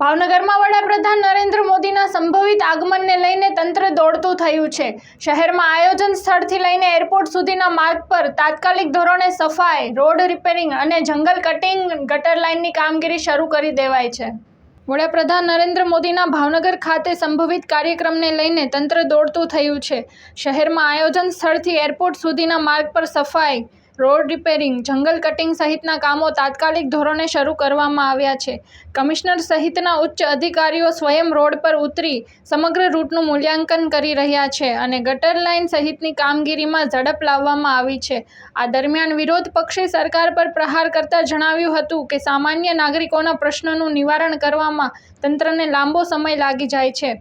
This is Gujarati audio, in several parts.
ભાવનગરમાં વડાપ્રધાન નરેન્દ્ર મોદીના સંભવિત આગમનને લઈને તંત્ર દોડતું થયું છે. શહેરમાં આયોજન સ્થળથી લઈને એરપોર્ટ સુધીના માર્ગ પર તાત્કાલિક ધોરણે સફાઈ, રોડ રિપેરિંગ અને જંગલ કટિંગ ગટર લાઇનની કામગીરી શરૂ કરી દેવાય છે. વડાપ્રધાન નરેન્દ્ર મોદીના ભાવનગર ખાતે સંભવિત કાર્યક્રમને લઈને તંત્ર દોડતું થયું છે. શહેરમાં આયોજન સ્થળથી એરપોર્ટ સુધીના માર્ગ પર સફાઈ રોડ રિપેરિંગ, જંગલ કટિંગ સહિતના કામો તાત્કાલિક ધોરણે શરૂ કરવામાં આવ્યા છે. કમિશનર સહિતના ઉચ્ચ અધિકારીઓ સ્વયં રોડ પર ઉતરી સમગ્ર રૂટનું મૂલ્યાંકન કરી રહ્યા છે અને ગટર લાઇન સહિતની કામગીરીમાં ઝડપ લાવવામાં આવી છે. આ દરમિયાન વિરોધ પક્ષે સરકાર પર પ્રહાર કરતા જણાવ્યું હતું કે સામાન્ય નાગરિકોના પ્રશ્નોનું નિવારણ કરવામાં તંત્રને લાંબો સમય લાગી જાય છે.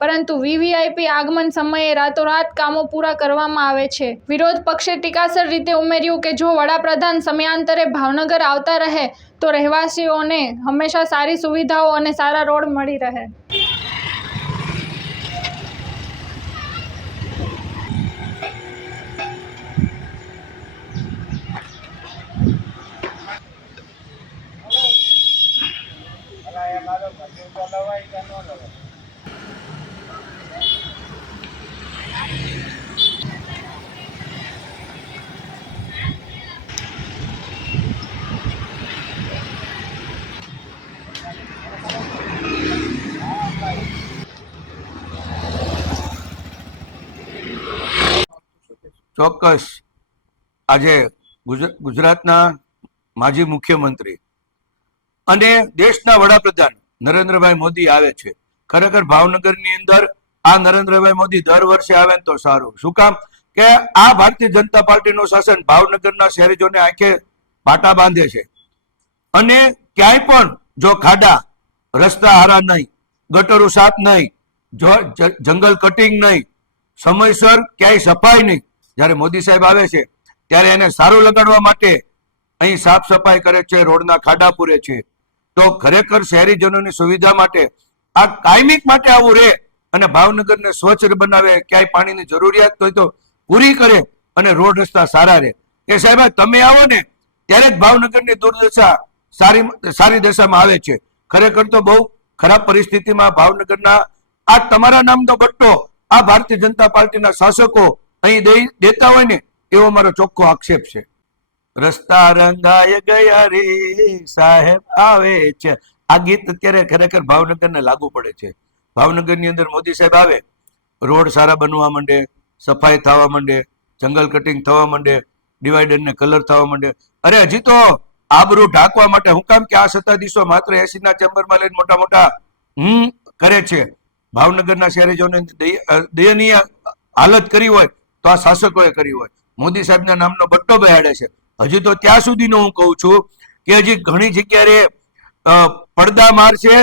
પરંતુ વીવીઆઈપી આગમન સમયે રાતોરાત કામો પૂરા કરવામાં આવે છે. વિરોધ પક્ષે ટીકાસર રીતે ઉમેર્યું કે જો વડાપ્રધાન સમયાંતરે ભાવનગર આવતા રહે, તો રહેવાસીઓને હંમેશા સારી સુવિધાઓ અને સારા રોડ મળી રહે. ચોક્કસ. આજે ગુજરાતના માજી મુખ્યમંત્રી અને દેશના વડાપ્રધાન નરેન્દ્રભાઈ મોદી આવે છે. ખરેખર ભાવનગરની અંદર આ નરેન્દ્રભાઈ મોદી દર વર્ષે આવે તો સારું. શું કામ? કે આ ભારતીય જનતા પાર્ટીનું શાસન ભાવનગરના શહેરીજોને આંખે પાટા બાંધે છે. અને ક્યાંય પણ જો ખાડા, રસ્તા હારા નહીં, ગટરો સાફ નહીં જંગલ કટિંગ નહીં, સમયસર ક્યાંય સફાઈ નહીં જ્યારે મોદી સાહેબ આવે છે, ત્યારે એને સારું લગાડવા માટે અહીં સાફ સફાઈ કરે છે, રોડના ખાડા પૂરે છે. તો ખરેખર શહેરીજનોની સુવિધા માટે આ કાયમિક માટે આવું રહે અને ભાવનગરને સ્વચ્છ બનાવે ક્યાંય પાણીની જરૂરિયાત હોય તો પૂરી કરે અને રોડ રસ્તા સારા રહે. કે સાહેબ, તમે આવો ને, ત્યારે જ ભાવનગરની દુર્દશા સારી સારી દશામાં આવે છે. ખરેખર તો બહુ ખરાબ પરિસ્થિતિમાં ભાવનગરના આ તમારા નામનો બટ્ટો, આ ભારતીય જનતા પાર્ટીના શાસકો અહીં દેતા હોય ને, એવો મારો ચોખ્ખો આક્ષેપ છે. રસ્તા રંગાય ગયા રે, સાહેબ આવે છે. આ ગીત અત્યારે ખરેખર ભાવનગરને લાગુ પડે છે. ભાવનગરની અંદર મોદી સાહેબ આવે, રોડ સારા બનવા માંડે, સફાઈ થવા માંડે, જંગલ કટિંગ થવા માંડે ડિવાઈડરને કલર થવા માંડે. અરે હજી તો આબરૂ ઢાંકવા માટે હું કામ કે આ સત્તાધીશો માત્ર એસીના ચેમ્બરમાં લઈને મોટા મોટા, હમ, કરે છે. ભાવનગરના શહેરીજોને દયનીય હાલત કરી હોય આ શાસકોએ કરી હોય. મોદી સાહેબના નામનો બટ્ટો બેહાડે છે. હજી તો ત્યાં સુધીનું હું કહું છું કે હજી ઘણી જગ્યાએ પડદા મારશે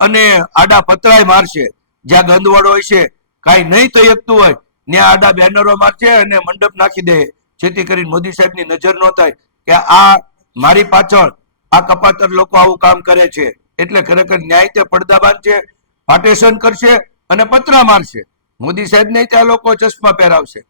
અને આડા પતરાય મારશે. જ્યાં ગંદવાડ હોય છે, કાંઈ નહીં થઈ શકતું હોય, ત્યાં આડા બેનરો મારશે અને મંડપ નાખી દે. જેથી કરીને મોદી સાહેબની નજર ન થાય કે આ મારી પાછળ, આ કપાતર લોકો આવું કામ કરે છે. એટલે ખરેખર ન્યાય તે પડદા બાંધશે પાર્ટેશન કરશે અને પતરા મારશે. મોદી સાહેબ ને ત્યાં લોકો ચશ્મા પહેરાવશે.